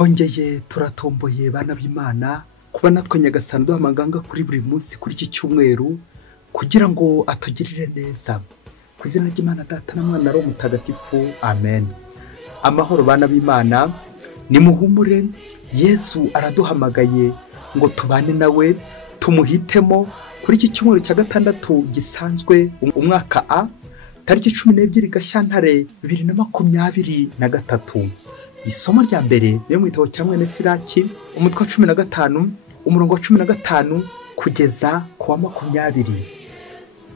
twongeye turatomboye bana b'Imana kuba natwe Nyagasani duhamaganga kuri buri munsi kuri iki cyumweru kugira ngo atugirire neza. Ku izina ry'Imana Data na Mwana na Mutagatifu, amen. Amahoro bana b'Imana, nimuhumure, Yesu araduhamagaye ngo tubane nawe, tumuhitemo kuri iki cyumweru cya gatandatu gisanzwe umwaka A, tariki 12 Gashyantare 2023. Isomo rya mbere yo mu gitabo cya mwene Siraki, umutwe wa 15, umurongo wa 15 kugeza ku wa 20.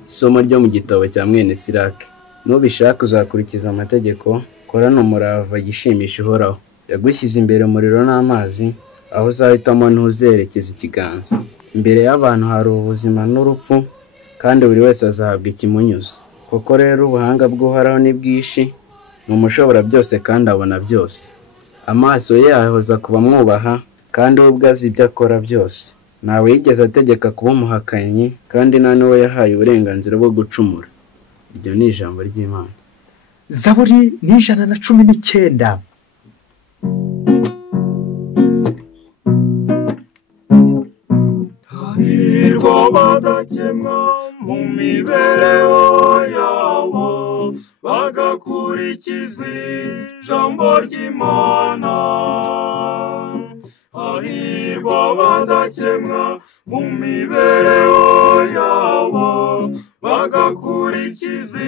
Isomo ryo mu gitabo cya mwene Siraki. Nubishaka uzakurikiza amategeko, korana umurava gishimisha Uhoraho. Yagushyize imbere umuriro n'amazi, aho uzahitamo ntuzerekeza ikiganza. Imbere y'abantu hari ubuzima n'urupfu, kandi buri wese azahabwa ikimunyuze. Koko rero ubuhanga bw'Uhoraho ni bwishi, n'umushobora byose kandi abona byose. Amaso ye ahoza kuba mwubaha, kandi we ubwe azi ibyo akora byose. Ntawe yigeze ategeka kuba umuhakanyi, kandi nta n'uwo yahaye uburenganzira bwo gucumura. Iryo ni ijambo ry'Imana. Zaburi ni 119. Hahirwa badakemwa mu mibereho yabo, bagakurikiza ijambo ry'Imana. Hahirwa badakemwa mu mibereho yabo, bagakurikiza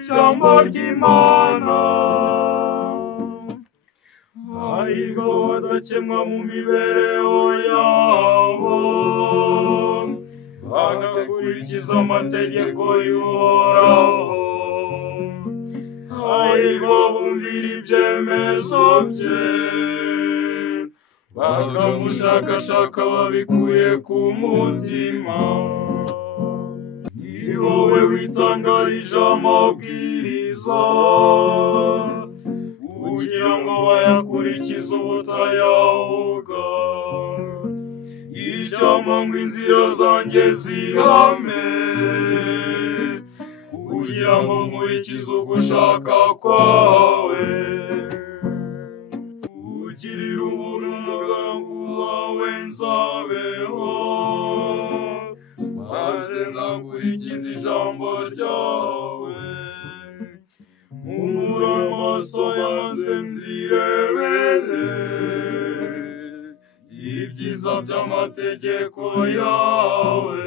ijambo ry'Imana. Hahirwa badakemwa mu mibereho yabo, bagakurikiza amategeko y'Uhoraho. Hahirwa bumvira ibyemezo bye, bakamushakashaka babikuye ku mutima. Ni wowe witangarije amabwiriza, kugira ngo bayakurikize ubutayahoga. Icyampa ngo inzira zanjye zihame, kugira ngo nkurikize ugushaka kwawe. Ugirira ubuntu umugaragu wawe nzabeho, maze nzakurikiza ijambo ryawe. Humura amaso yanjye nzirebere ibyiza by'amategeko yawe.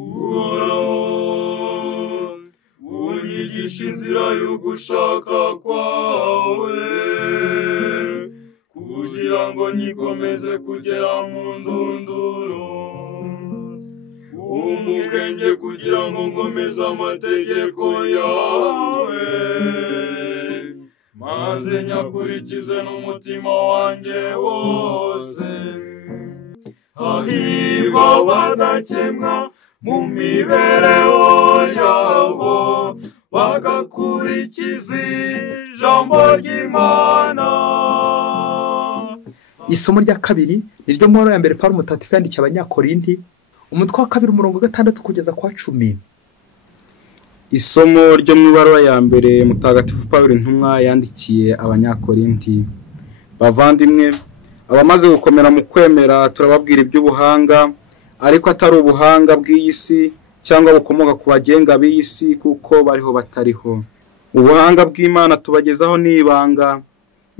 Uhoraho, unyigisha inzira y'ugushaka kwawe, kugira ngo nyikomeze kugera mu ndunduro. Umugenge kugira ngo ngomeze amategeko yawe, maze nyakurikize n'umutima wanjye wose. Hahirwa badakemwa mu mibereho yabo, bagakurikiza ijambo ry'Imana. Isomo rya kabiri ni ryo mu ya mbere Pawulo Mutagatifu yandikiye Abanyakorinti, umutwe wa 2 umurongo wa 6 kugeza kwa 10. Isomo ryo mu ibaruwa ya mbere Mutagatifu Pawulo intumwa yandikiye Abanyakorinti. Bavandimwe, abamaze gukomera mu kwemera turababwira iby'ubuhanga, ariko atari ubuhanga bw'iyi si cyangwa bukomoka ku bagenga b'iyi si, kuko bariho batariho. Ubuhanga bw'Imana tubagezaho ni ibanga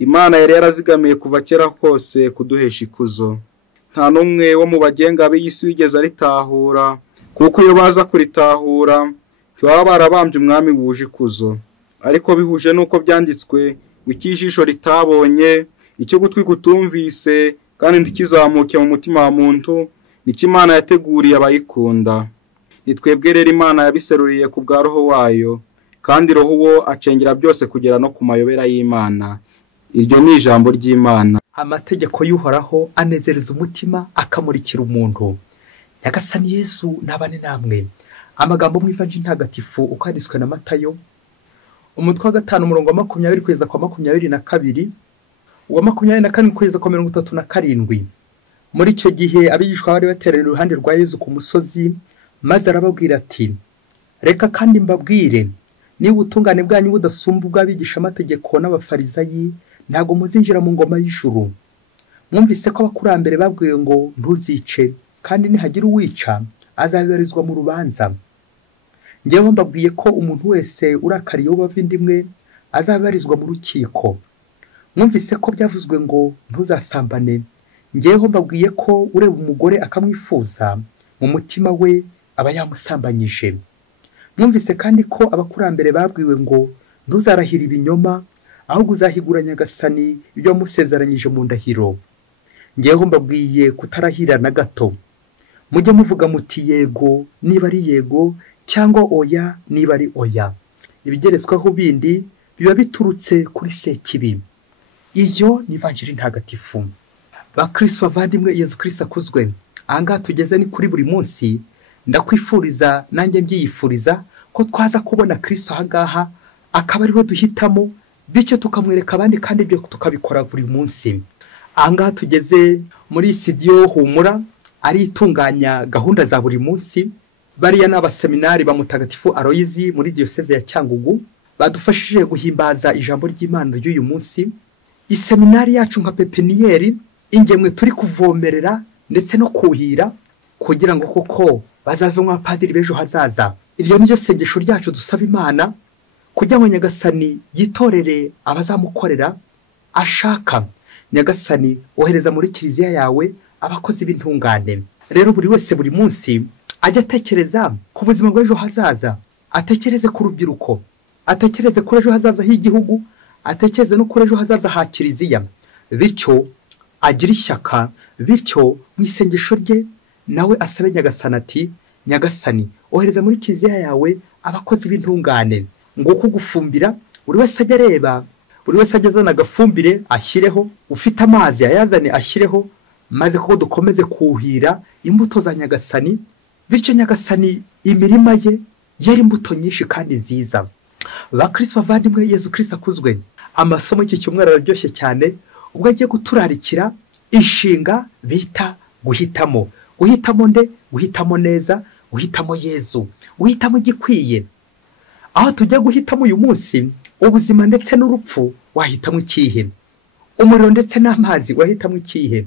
Imana yari yarazigamiye kuva kera kose kuduhesha ikuzo. Nta n'umwe wo mu bagenga b'iyi si wigeze aritahura, kuko iyo baza kuritahura baba barabambye umwami wuje ikuzo. Ariko bihuje n'uko byanditswe, wikijisho ritabonye, icyo gutwi kutumvise, kandi ntikizamuke mu mutima wa muntu, nicyo Imana yateguriye abayikunda. Nitwebwe rero Imana yabiseruriye ku bwa Roho wayo, kandi Roho wo acengera byose kugera no ku mayobera y'Imana. Iryo ni ijambo ry'Imana. Amategeko y'Uhoraho anezereza umutima, akamurikira umuntu. Nyagasani Yesu nabane namwe. Amagambo mu Ivanjili ntagatifu uko yanditswe na Matayo, umutwe wa 5 umurongo wa 20 kugeza kwa 22, uwa 24 kugeza kwa 37. Muri icyo gihe abigishwa bari bateraniye iruhande rwa Yesu ku musozi, maze arababwira ati: reka kandi mbabwire, niba ubutungane bwanyu budasumba ubw'abigisha amategeko n'abafarisayi, ntabwo muzinjira mu ngoma y'ijuru. Mwumvise ko abakurambere babwiwe ngo ntuzice, kandi nihagira uwica azabibarizwa mu rubanza. Njyewe mbabwiye ko umuntu wese urakariye uwo bavindimwe azabibarizwa mu rukiko. Mwumvise ko byavuzwe ngo ntuzasambane. Njyewe mbabwiye ko ureba umugore akamwifuza, mu mutima we aba yamusambanyije. Mwumvise kandi ko abakurambere babwiwe ngo ntuzarahire ibinyoma, ahubwo uzahigura Nyagasani ibyo wamusezeranyije mu ndahiro. Njyewe mbabwiye kutarahira na gato. Mujye muvuga muti yego niba ari yego, cyangwa oya niba ari oya. Ibigeretsweho bindi biba biturutse kuri Sekibi. Iyo ni ivanjiri ntagatifu. Bakristo bavandimwe, Yezu Kristo akuzwe. Ahangaha tugeze ni kuri buri munsi. Ndakwifuriza nanjye mbyiyifuriza ko twaza kubona Kristo ahangaha akaba ariwe duhitamo, bityo tukamwereka abandi kandi ibyo tukabikora buri munsi. Ahangaha tugeze muri studio Humura, ari itunganya gahunda za buri munsi. Bariya n'abaseminari ba Mutagatifu Aloyizi muri diocese ya Cyangugu badufashije guhimbaza ijambo ry'Imana ry'uyu munsi. Iseminari yacu nka pepiniyeri, ingemwe turi kuvomerera ndetse no kuhira kugira ngo koko bazavemo abapadiri b'ejo hazaza. Iryo ni ryo sengesho ryacu dusaba Imana, kugira ngo Nyagasani yitorere abazamukorera ashaka. Nyagasani ohereza muri kiliziya yawe abakozi b'intungane. Rero buri wese buri munsi ajya atekereza ku buzima bw'ejo hazaza, atekereze ku rubyiruko, atekereze kuri ejo hazaza h'igihugu, atekereze no kuri ejo hazaza ha kiliziya, bityo agira ishyaka, bityo mu isengesho rye nawe asabe Nyagasani ati, Nyagasani ohereza muri kiliziya yawe abakozi b'intungane. Ngo kugufumbira buri wese ajya areba, buri wese ajya azana agafumbire ashyireho, ufite amazi ayazane ashyireho, maze ko dukomeze kuhira imbuto za Nyagasani, bityo Nyagasani imirima ye yera imbuto nyinshi kandi nziza. Bakristo bavandimwe, Yezu Kristo akuzwe. Amasomo y'iki cyumweru araryoshye cyane, ubwo agiye guturarikira inshinga bita guhitamo. Guhitamo nde? Guhitamo neza, guhitamo Yezu, guhitamo igikwiye. Aho tujya guhitamo uyu munsi, ubuzima ndetse n'urupfu, wahitamo ikihe? Umuriro ndetse n'amazi, wahitamo ikihe?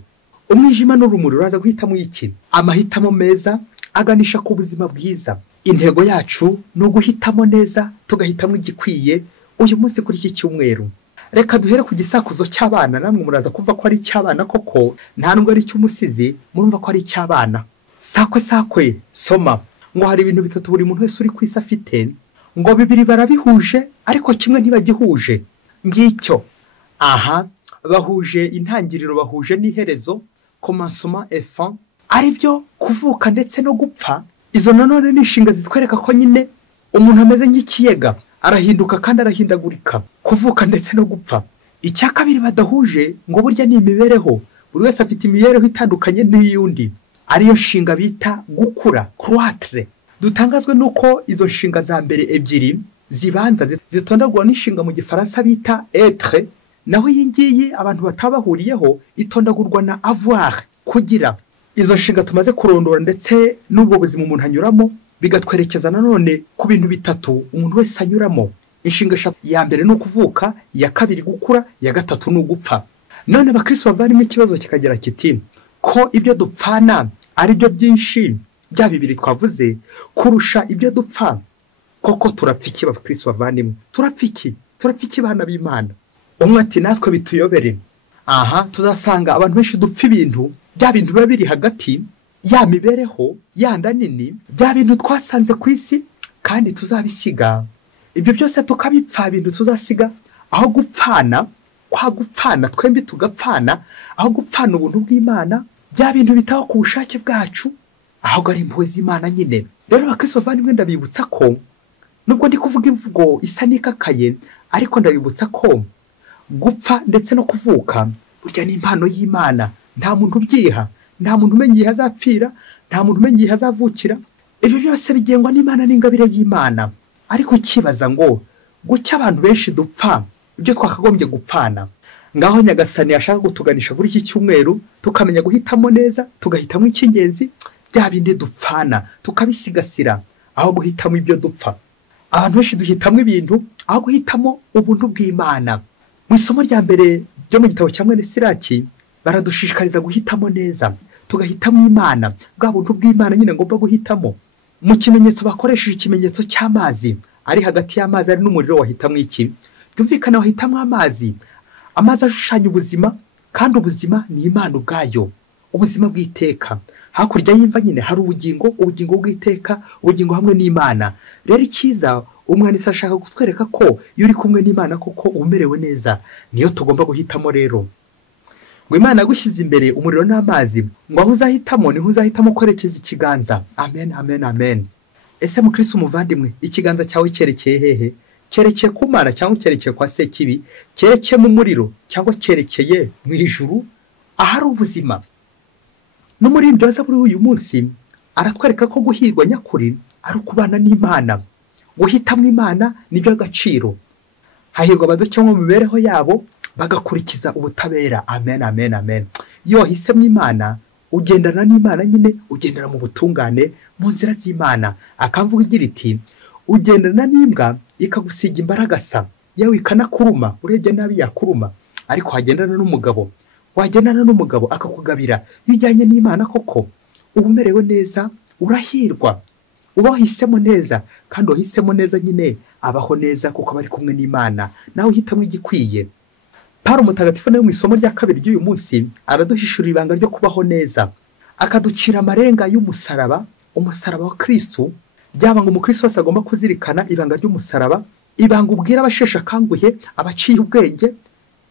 Umwijima n'urumuri, uraza guhitamo iki? Amahitamo meza aganisha ku buzima bwiza. Intego yacu ni uguhitamo neza, tugahitamo igikwiye uyu munsi kuri iki cyumweru. Reka duhere ku gisakuzo cy'abana. Namwe muraza kumva ko ari icy'abana koko, nta nubwo ari icy'umusizi, murumva ko ari icy'abana. Sakwe sakwe soma. Ngo hari ibintu bitatu buri muntu wese uri ku isi afite, ngo bibiri barabihuje ariko kimwe ntibagihuje. Ngicyo. Aha bahuje intangiriro, bahuje n'iherezo, commencement et fin, ari byo kuvuka ndetse no gupfa. Izo nanone ni inshinga zitwereka ko nyine umuntu ameze nk'ikiyega, arahinduka kandi arahindagurika, kuvuka ndetse no gupfa. Icya kabiri badahuje ngo burya ni imibereho, buri wese afite imibereho itandukanye n'iyundi, ariyo nshinga bita gukura, croître. Dutangazwe nuko izo nshinga za mbere ebyiri zibanza zitondagurwa n'inshinga mu gifaransa bita être, naho iyi ngiyi abantu batabahuriyeho itondagurwa na avoir, kugira. Izo nshinga tumaze kurondora ndetse n'ubwo buzima umuntu anyuramo, bigatwerekeza nanone ku bintu bitatu umuntu wese anyuramo. Inshinga eshatu, ya mbere ni ukuvuka, ya kabiri gukura, ya gatatu ni ugupfa. None abakristo bavandimwe, ikibazo kikagira kiti, ko ibyo dupfana ari byo byinshi bya bibiri twavuze kurusha ibyo dupfa, koko turapfa iki abakristo bavandimwe? Turapfa iki? Turapfa iki bana b'Imana? Umwe ati natwe bituyobere. Aha tuzasanga abantu benshi dupfa ibintu, bya bintu biba biri hagati, ya mibereho yanda nini, bya bintu twasanze ku isi kandi tuzabisiga. Ibyo byose tukabipfa, bintu tuzasiga. Aho gupfana, kwa gupfana twembi tugapfana, aho gupfana ubuntu bw'Imana, bya bintu bitaho ku bushake bwacu, ahubwo ari impuhwe z'Imana nyine. Rero abakristo bavandimwe, ndabibutsa ko nubwo ndi kuvuga imvugo isa n'ikakaye, ariko ndabibutsa ko gupfa ndetse no kuvuka burya ni impano y'Imana. Nta muntu ubyiha, nta muntu umenya igihe azapfira, nta muntu umenya igihe azavukira. Ibyo byose bigengwa n'Imana n'ingabire y'Imana. Ariko ukibaza ngo gucya abantu benshi dupfa ibyo twakagombye gupfana. Ngaho Nyagasani ashaka gutuganisha kuri iki cyumweru, tukamenya guhitamo neza, tugahitamo icy'ingenzi, bya bindi dupfana tukabisigasira, aho guhitamo ibyo dupfa. Abantu benshi duhitamo ibintu aho guhitamo ubuntu bw'Imana. Mu isomo rya mbere byo mu gitabo cya mwene Siraki baradushishikariza guhitamo neza, tugahitamo Imana, bwa buntu bw'Imana nyine ngomba guhitamo. Mu kimenyetso bakoresheje ikimenyetso cy'amazi ari hagati y'amazi ari n'umuriro, wahitamo iki? Byumvikana wahitamo amazi. Amazi ashushanya ubuzima, kandi ubuzima ni Imana ubwayo, ubuzima bw'iteka. Hakurya y'imva nyine hari ubugingo bw'iteka, ubugingo hamwe n'Imana. Rero icyiza umwanditsi ashaka kutwereka ko iyo uri kumwe n'Imana koko umerewe neza, niyo tugomba guhitamo. Rero ngo Imana yagushyize imbere umuriro n'amazi, ngo aho uzahitamo niho uzahitamo kwerekeza ikiganza. Amen, amen, amen. Ese mukristo umuvandimwe, ikiganza cyawe cyerekeye hehe? Cyerekeye ku Mana cyangwa cyerekeye kwa Sekibi? Cyerekeye mu muriro cyangwa cyerekeye mu ijuru ahari ubuzima? No muri ibyo Zaburi uyu munsi aratwereka ko guhirwa nyakuri ari ukubana n'Imana. Guhitamo Imana nibyo agaciro. Hahirwa abadakemwa mu mibereho yabo bagakurikiza ubutabera. Amen, amen, amen. Iyo wahisemo Imana, ugendana n'Imana nyine, ugendera mu butungane, mu nzira z'Imana. Akamvuga igira iti, ugendana n'imbwa ikagusiga imbaragasa, yewe ikanakuruma, urebye nabi yakuruma. Ariko wagendana n'umugabo, akakugabira. Iyo ujyanye n'Imana koko uba umerewe neza, urahirwa, uba wahisemo neza. Kandi wahisemo neza nyine abaho neza kuko aba ari kumwe n'Imana. Nawe uhitamo igikwiye. Pawulo mutagatifu nawe mu isomo rya kabiri ry'uyu munsi araduhishurira ibanga ryo kubaho neza, akaducira amarenga y'umusaraba, umusaraba wa Kristo. Byaba ngo umukristo wese agomba kuzirikana ibanga ry'umusaraba, ibanga ubwira abasheshe akanguhe, abaciye ubwenge,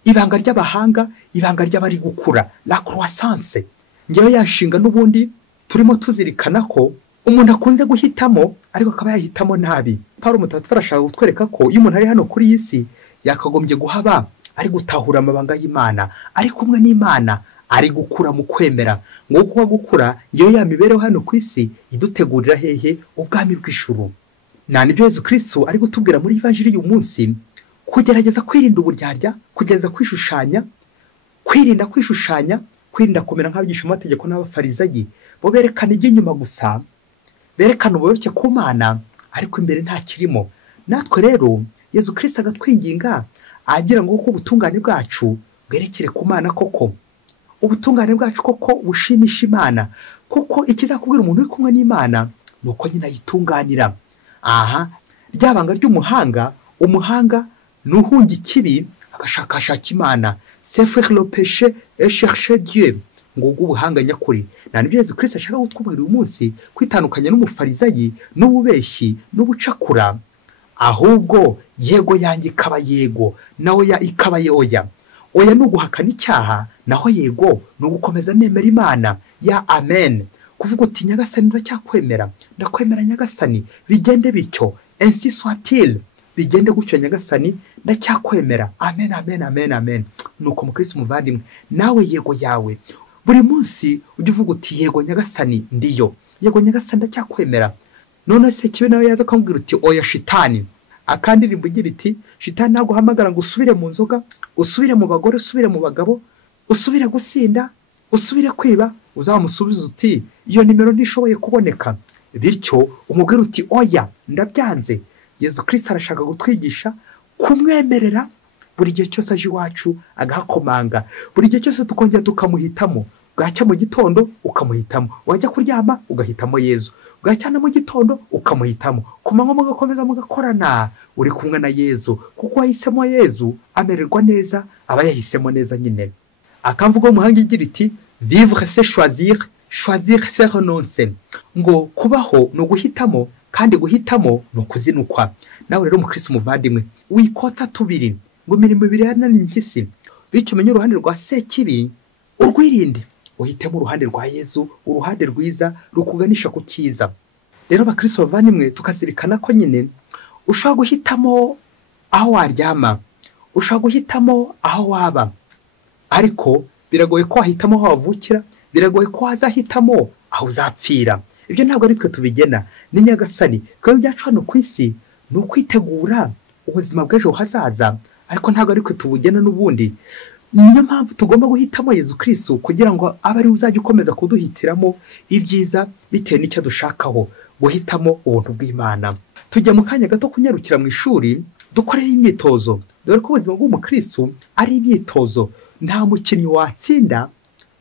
ibanga ry'abahanga, ibanga ry'abari gukura, la croissance. Ngewe yanshinga n'ubundi turimo tuzirikana ko umuntu akunze guhitamo ariko akaba yahitamo nabi. Pawulo mutagatifu arashaka kutwereka ko iyo umuntu ari hano kuri iyi si yakagombye guhaba ari gutahura amabanga y'Imana, ari kumwe n'Imana, ari gukura mu kwemera. Ngo kuba gukura ngewe ya mibereho hano ku isi idutegurira hehe? Ubwami bw'ijuru. Nibyo Yesu Kristo ari gutubwira muri Evanjiri y'uyu munsi, kugerageza kwirinda uburyarya, kugerageza kwishushanya, kwirinda kumera nk'abigisha amategeko n'abafarizayi bo berekana iby'inyuma gusa, berekana ubuyoboke ku Mana ariko imbere nta kirimo. Natwe rero Yesu Kristo agatwinginga agira ngo kuko ubutungane bwacu bwerekere ku Mana koko, ubutungane bwacu koko bushimisha Imana. Kuko ikizakubwira umuntu uri kumwe n'Imana nuko nyine ayitunganira. Ryabanga ry'umuhanga, umuhanga nuhunga ikibi agashakashaka Imana, c'est faire le péché et chercher Dieu. Ngo ubuhanga nyakuri. Nibyo Yesu Kristo ashaka kutwubwira uyu munsi, kwitandukanya n'umufarizayi, n'ububeshyi, n'ubucakura. Ahubwo yego yanjye ikaba yego, nawe ya ikaba oya. Oya ni uguhakana icyaha, naho yego ni ugukomeza nemera Imana. Ya amen. Kuvuga uti Nyagasani ndacyakwemera, ndakwemera Nyagasani, bigende bityo, ainsi soit-il. Bigende gutyo Nyagasani, ndacyakwemera. Amen, amen, amen, amen. Nuko mukristo muvandimwe, nawe yego yawe buri munsi ujye uvuga uti yego Nyagasani ndiyo, yego Nyagasani ndacyakwemera. None se kibe nawe yaza akambwira uti oya shitani, akandirimbo igira iti, shitani naguhamagara ngo usubire mu nzoga, usubire mu bagore, usubire mu bagabo, usubire gusinda, usubire kwiba, uzamusubiza uti iyo nimero ntishoboye kuboneka. Bityo umubwira uti oya ndabyanze. Yesu Kristo arashaka gutwigisha kumwemerera buri gihe cyose aje iwacu agahakomanga, buri gihe cyose tukongera tukamuhitamo. Bwacya mu gitondo ukamuhitamo, wajya kuryama ugahitamo Yesu, bwacya na mu gitondo ukamuhitamo, ku manywa mugakomeza mugakorana uri kumwe na Yesu. Kuko wahisemo Yesu amererwa neza, aba yahisemo neza nyine. Akamvuga umuhanga igira iti, vivre c'est choisir, choisir c'est renoncer. Ngo kubaho no guhitamo, kandi guhitamo no kuzinukwa. Nawe rero mukristo muvandimwe, wikota tubiri ngo imirimo ibiri yanani impyisi, bityo umenye uruhande rwa Sekibi urwirinde, uhitemo uruhande rwa Yesu, uruhande rwiza rukuganisha ku cyiza. Rero bakristo bavandimwe, tukazirikana ko nyine ushobora guhitamo aho waryama, ushobora guhitamo aho waba, ariko biragoye ko wahitamo aho wavukira, biragoye ko wazahitamo aho uzapfira. Ibyo ntabwo ari twe tubigena, ni Nyagasani. Twebwe ibyacu hano ku isi ni ukwitegura ubuzima bw'ejo hazaza, ariko ntabwo ari twe tubugena n'ubundi. Niyo mpamvu tugomba guhitamo Yesu Kristo kugira ngo abe ari uzajya ukomeza kuduhitiramo ibyiza bitewe n'icyo dushakaho, guhitamo ubuntu bw'Imana. Tujya mu kanya gato kunyarukira mu ishuri dukoreye imyitozo, dore ko ubuzima bw'umukristo ari imyitozo. nta mukinnyi watsinda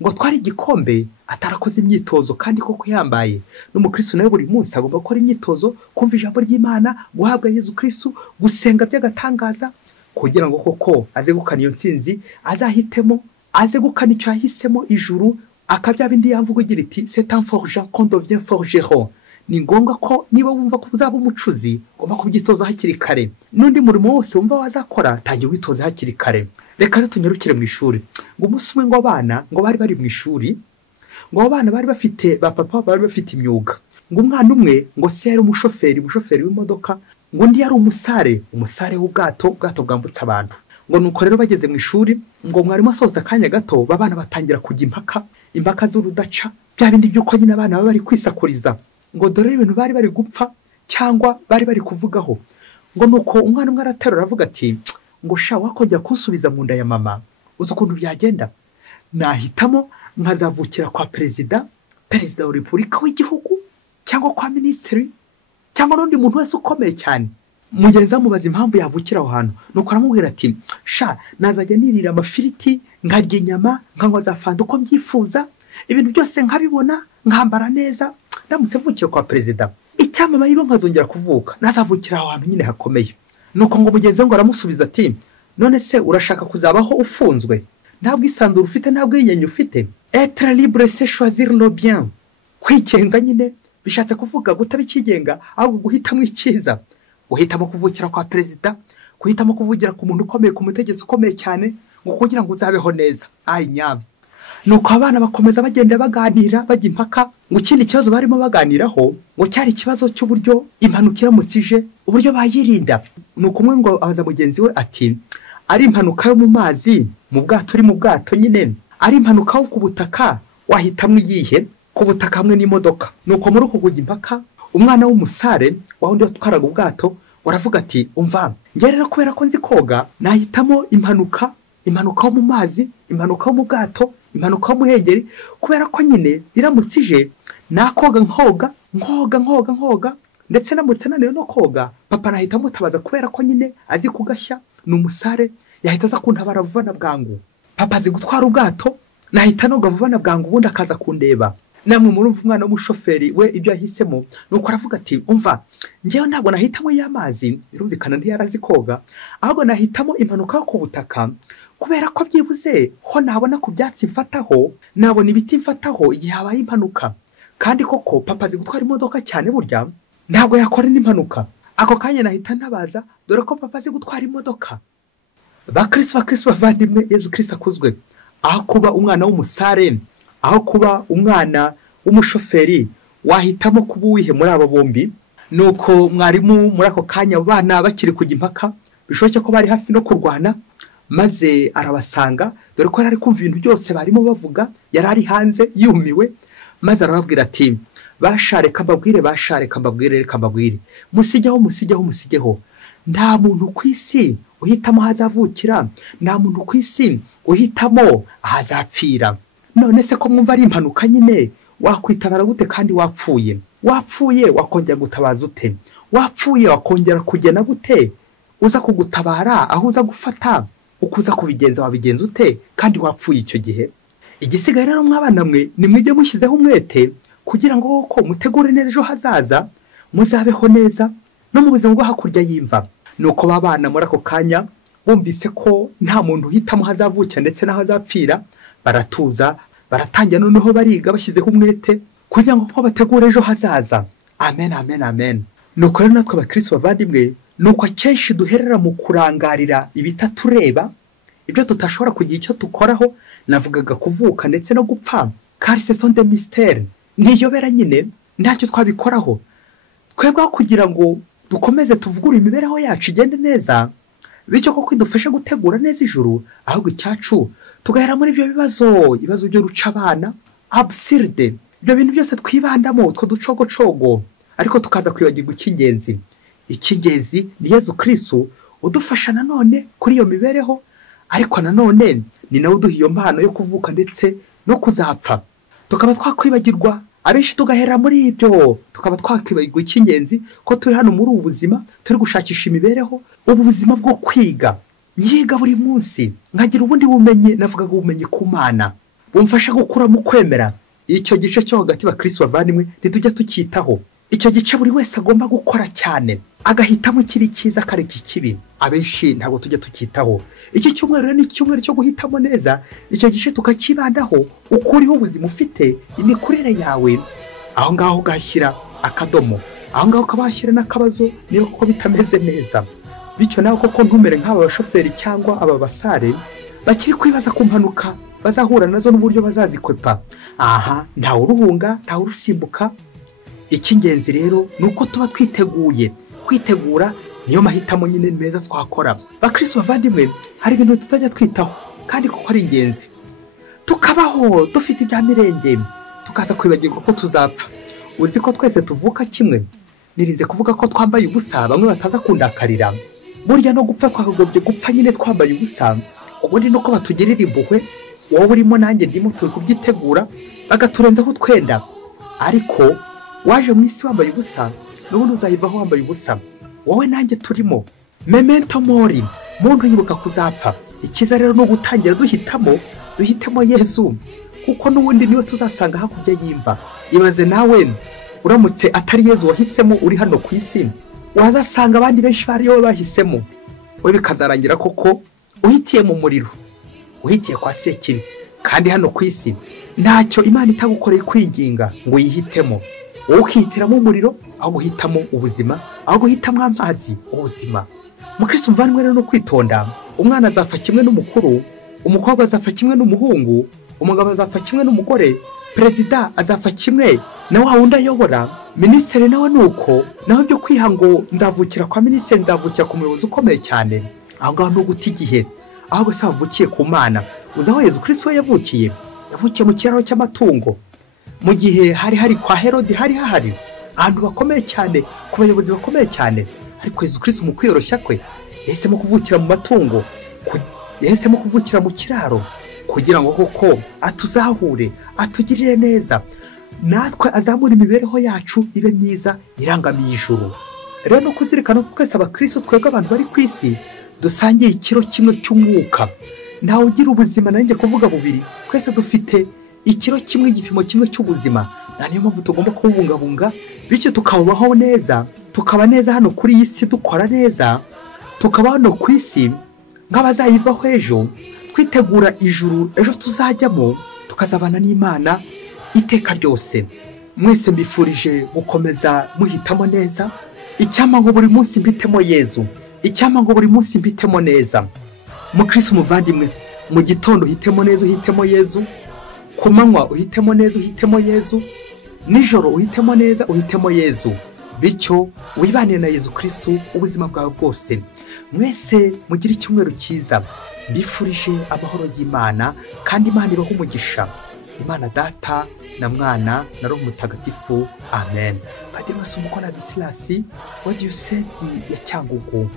ngo atware igikombe atarakoze imyitozo kandi koko yambaye. N'umukristo nawe buri munsi agomba gukora imyitozo, kumva ijambo ry'Imana, guhabwa Yezu Kristo, gusenga by'agatangaza kugira ngo koko aze gukana iyo ntsinzi, azahitemo, aze gukana icyo yahisemo ijuru. Akabya bindi yamvuga igira iti c'est un forgeron qu'on devient forgeron. Ni ngombwa ko niba wumva ko uzaba umucuzi ugomba kubyitoza hakiri kare. N'undi murimo wose wumva wazakora tangira witoza hakiri kare. Reka rero tunyarukire mu ishuri. Ngo umunsi umwe ngo abana ngo bari mu ishuri, ngo abana bari bafite ba papa bari bafite imyuga. Ngo umwana umwe ngo se yari umushoferi w'imodoka, ngo undi yari umusare w'ubwato bwambutsa abantu. Ngo nuko rero bageze mu ishuri, ngo mwarimu asoza akanya gato babana batangira kujya impaka z'urudaca, bya bindi by'uko nyine abana baba bari kwisakuriza. Ngo dore ibintu bari gupfa cyangwa bari kuvugaho. Ngo nuko umwana umwe araterura avuga ati ngo sha wakongera kunsubiza mu nda ya mama uzi ukuntu byagenda, nahitamo nkazavukira kwa perezida wa repubulika w'igihugu cyangwa kwa minisitiri cyangwa n'undi muntu wese ukomeye cyane. Mugenzi amubaza impamvu yavukira aho hantu, nuko aramubwira ati sha nazajya nirira amafiriti, nkarya inyama, nkanywa za fanta uko mbyifuza, ibintu byose nkabibona, nkambara neza, ndamutse mvukiye kwa perezida. Icyamama yibo nkazongera kuvuka, nazavukira aho hantu nyine hakomeye. Nuko ngo mugenzi ngo aramusubiza ati none se urashaka kuzabaho ufunzwe, ntabwo isanzura ufite, ntabwo inyenye ufite? Être libre c'est choisir le bien. Kwigenga nyine bishatse kuvuga gutabikigenga ahubwo guhitamo icyiza. Uhitamo kuvukira kwa perezida, guhitamo kuvugira ku muntu ukomeye, ku mutegetsi ukomeye cyane, ngo kugira ngo uzabeho neza. Ai nyame. Nuko abana bakomeza bagenda baganira bajya impaka. Ngo ikindi kibazo barimo baganiraho ngo cyari ikibazo cy'uburyo impanuka iramutse ije uburyo bayirinda. Nuko umwe ngo abaza mugenzi we ati ari impanuka yo mu mazi mu bwato, uri mu bwato nyine, ari impanuka yo ku butaka, wahitamo iyihe? Ku butaka hamwe n'imodoka. Nuko muri uko kujya impaka umwana w'umusare wa undi watwaraga ubwato waravuga ati umva njye rero kubera ko nzi koga nahitamo impanuka yo mu mazi, impanuka yo mu bwato, impanuka yo mu hegeri, kubera ko nyine iramutse ije nakoga nkoga ndetse namutse naniwe no koga papa nahita mutabaza kubera ko nyine azi kugashya, ni umusare yahita aza kuntabara vuba na bwangu. Papa azi gutwara ubwato, nahita noga vuba na bwangu ubundi akaza kundeba. Namwe murumva umwana w'umushoferi we ibyo yahisemo, nuko aravuga ati umva njyewe ntabwo nahitamo y'amazi, birumvikana ntiyarazi koga, ahubwo nahitamo impanuka yo ku butaka, kubera ko byibuze ho nabona ku byatsi mfataho, nabona ibiti mfataho igihe habaye impanuka. Kandi koko papa azi gutwara imodoka cyane, burya ntabwo yakora n'impanuka. Ako kanya nahita ntabaza dore ko papa azi gutwara imodoka. Bakristo bavandimwe, Yezu Kristo akuzwe. Aho kuba umwana w'umusare, aho kuba umwana w'umushoferi, wahitamo kuba uwihe muri aba bombi? Nuko mwarimu muri ako kanya abana bakiri kujya impaka, bishoboke ko bari hafi no kurwana, maze arabasanga dore ko yari kumva ibintu byose barimo bavuga, yari ari hanze yumiwe, maze arababwira ati bashareka mbabwire, musigeho, nta muntu ku isi uhitamo ahazavukira, nta muntu ku isi uhitamo ahazapfira. None se ko mwumva ari impanuka nyine, wakwitabara gute kandi wapfuye wakongera gutabaza ute? Wapfuye wakongera kugena gute? Uza kugutabara aho uza gufata ukuza kubigenza wabigenza ute kandi wapfuye icyo gihe? Igisigaye rero mwabana mwe nimwige mushyizeho umwete kugira ngo koko mutegure neza ejo hazaza, muzabeho neza no mu buzima bwo hakurya y'imva. Nuko babana muri ako kanya bumvise ko nta muntu uhitamo hazavukira ndetse n'aho azapfira, baratuza, baratangira noneho bariga bashyizeho umwete kugira ngo ko bategure ejo hazaza. Amen. Nuko rero natwe abakristo bavandimwe, nuko akenshi duherera mu kurangarira ibitatureba, ibyo tutashobora kugira icyo tukoraho. Navugaga kuvuka ndetse no gupfa, car ce sont des mystères, niyobera nyine ntacyo twabikoraho. Twebwe kugira ngo dukomeze tuvugure imibereho yacu igende neza, bityo ko kwidufasha gutegura neza ijuru, ahubwo icyacu tugahera muri ibyo ibibazo byo ruca abana absurde, ibyo bintu byose twibandamo utwo ducogocogo, ariko tukaza kwibagirwa icy'ingenzi ni Yezu Kristo udufasha nanone kuri iyo mibereho, ariko nanone ni nawe uduha iyo mpano yo kuvuka ndetse no kuzapfa. Tukaba twakwibagirwa abenshi tugahera muri ibyo, tukaba twakwibagirwa icy'ingenzi ko turi hano muri ubu buzima turi gushakisha imibereho, ubu buzima bwo kwiga nyiga buri munsi nkagira ubundi bumenyi, navugaga ubumenyi ku Mana bumfasha gukura mu kwemera. Icyo gice cyo hagati bakristo bavandimwe ntitujya tukitaho. Icyo gice buri wese agomba gukora cyane, agahitamo kiri cyiza akareka ikibi. Abenshi ntabwo tujya tukitaho. Iki cyumweru ni icyumweru cyo guhitamo neza. Icyo gice tukakibandaho, ukuriho ubuzima ufite, imikurire yawe, aho ngaho ugashyira akadomo, aho ngaho ukabashyira n'akabazo niba koko bitameze neza. Bityo nawe koko ntumere nk'aba bashoferi cyangwa aba basare bakiri kwibaza ku mpanuka bazahura nazo n'uburyo bazazikwepa. Aha ntawe uruhunga, ntawe urusimbuka. Icy'ingenzi rero ni uko tuba twiteguye. Kwitegura niyo mahitamo nyine meza twakora. Bakristo bavandimwe, hari ibintu tutajya twitaho kandi kuko ari ingenzi. Tukabaho dufite ibya mirenge, tukaza kwibagirwa ko tuzapfa. Uzi ko twese tuvuka kimwe? Nirinze kuvuga ko twambaye ubusa bamwe bataza kundakarira. Burya no gupfa twakagombye gupfa nyine twambaye ubusa. Ubundi nuko batugirira impuhwe, wowe urimo nanjye ndimo turi kubyitegura, bagaturenzaho twenda. Ariko waje mu isi wambaye ubusa, n'ubundi uzayivaho wambaye ubusa. Wowe nanjye turimo. Memento mori, muntu yibuka kuzapfa. Ikiza rero no gutangira duhitemo Yesu, kuko n'ubundi niwe tuzasanga hakurya y'imva. Ibaze nawe uramutse atari Yesu wahisemo uri hano ku isi, wazasanga abandi benshi bari yo bahisemo. We bikazarangira koko uhitiye mu muriro, uhitiye kwa sekibi. Kandi hano ku isi ntacyo Imana itagukoreye kwinginga ngo yihitemo. Wowe ukihitiramo umuriro aho guhitamo ubuzima, aho guhitamo amazi, ubuzima. Mukristo muvandimwe rero no kwitonda. Umwana azapfa kimwe n'umukuru, umukobwa azapfa kimwe n'umuhungu, umugabo azapfa kimwe n'umugore, perezida azapfa kimwe na wa wundi ayobora, minisitiri nawe nuko. Naho byo kwiha ngo nzavukira kwa minisitiri, nzavukira ku muyobozi ukomeye cyane, aho ngaho no guta igihe. Ahubwo se wavukiye ku Mana. Uzaho Yesu Kristo we yavukiye mu kiraro cy'amatungo. Mu gihe hari kwa Herodi hari hahari ahantu bakomeye cyane, ku bayobozi bakomeye cyane. Ariko Yesu Kristo mu kwiyoroshya kwe yahisemo kuvukira mu matungo, yahisemo kuvukira mu kiraro kugira ngo koko atuzahure, atugirire neza, natwe azamura imibereho yacu ibe myiza irangamiye ijuru. Rero no kuzirikana ko twese abakristo twebwe abantu bari ku isi dusangiye ikiro kimwe cy'umwuka. Ntawe ugira ubuzima nanjye kuvuga bubiri, twese dufite ikiro kimwe, igipimo kimwe cy'ubuzima. Niyo mpamvu tugomba kubungabunga, bityo tukabaho neza, tukaba neza hano kuri iyi si, dukora neza, tukaba hano ku isi nk'abazayivaho ejo, twitegura ijuru ejo tuzajyamo, tukazabana n'Imana iteka ryose. Mwese mbifurije gukomeza muhitamo neza. Icyampa ngo buri munsi mbitemo Yesu, icyampa ngo buri munsi mbitemo neza. Mukristo muvandimwe, mu gitondo uhitemo neza, uhitemo Yesu. Ku manywa uhitemo neza, uhitemo Yesu. Nijoro uhitemo neza, uhitemo Yesu. Bityo wibanire na Yesu Kristo ubuzima bwawe bwose. Mwese mugire icyumweru cyiza. Mbifurije amahoro y'Imana, kandi Imana ibahe umugisha. Imana Data na Mwana na Roho Mutagatifu. Amen. Padiri Masumbuko na Disilasi wa Diyosezi ya Cyangugu.